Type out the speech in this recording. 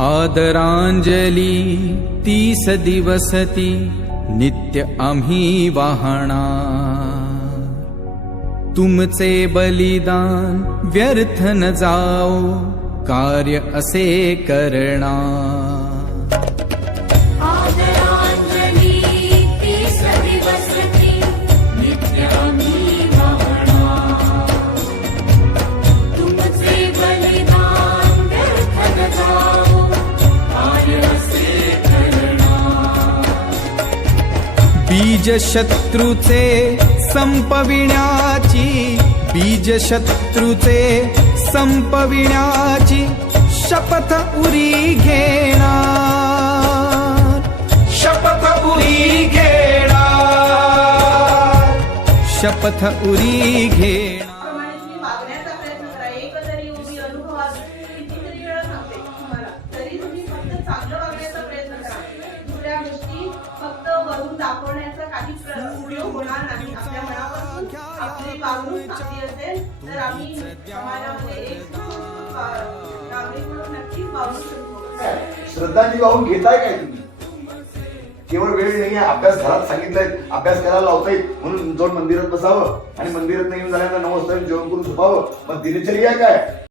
आदरांजली 30 दिवसती नित्य आम्ही वाहणार। तुमचे बलिदान व्यर्थ न जाओ, कार्य असे करणार। बीज शत्रूचे संपविण्याची, बीज शत्रूचे संपविण्याची शपथ उरी घेणार, शपथ उरी घेणार, शपथ उरी घेणार। दाखवण्याचा काही उपयोग होणार नाही। आपल्या मनापासून आपली वागणूक चांगली असेल तर आम्ही समाजामध्ये एक नागरिक म्हणून नक्कीच वावरू शकतो। श्रद्धांजली वाहून घेताय काय तुम्ही? केवळ वेळ नाही आहे, अभ्यास घरात सांगितलंय, अभ्यास करायला लावताय म्हणून जाऊन मंदिरात बसावं आणि मंदिरात नाही येऊन झाल्यानंतर नमस्कार जेवण करून झोपावं, मग दिनचर्या काय?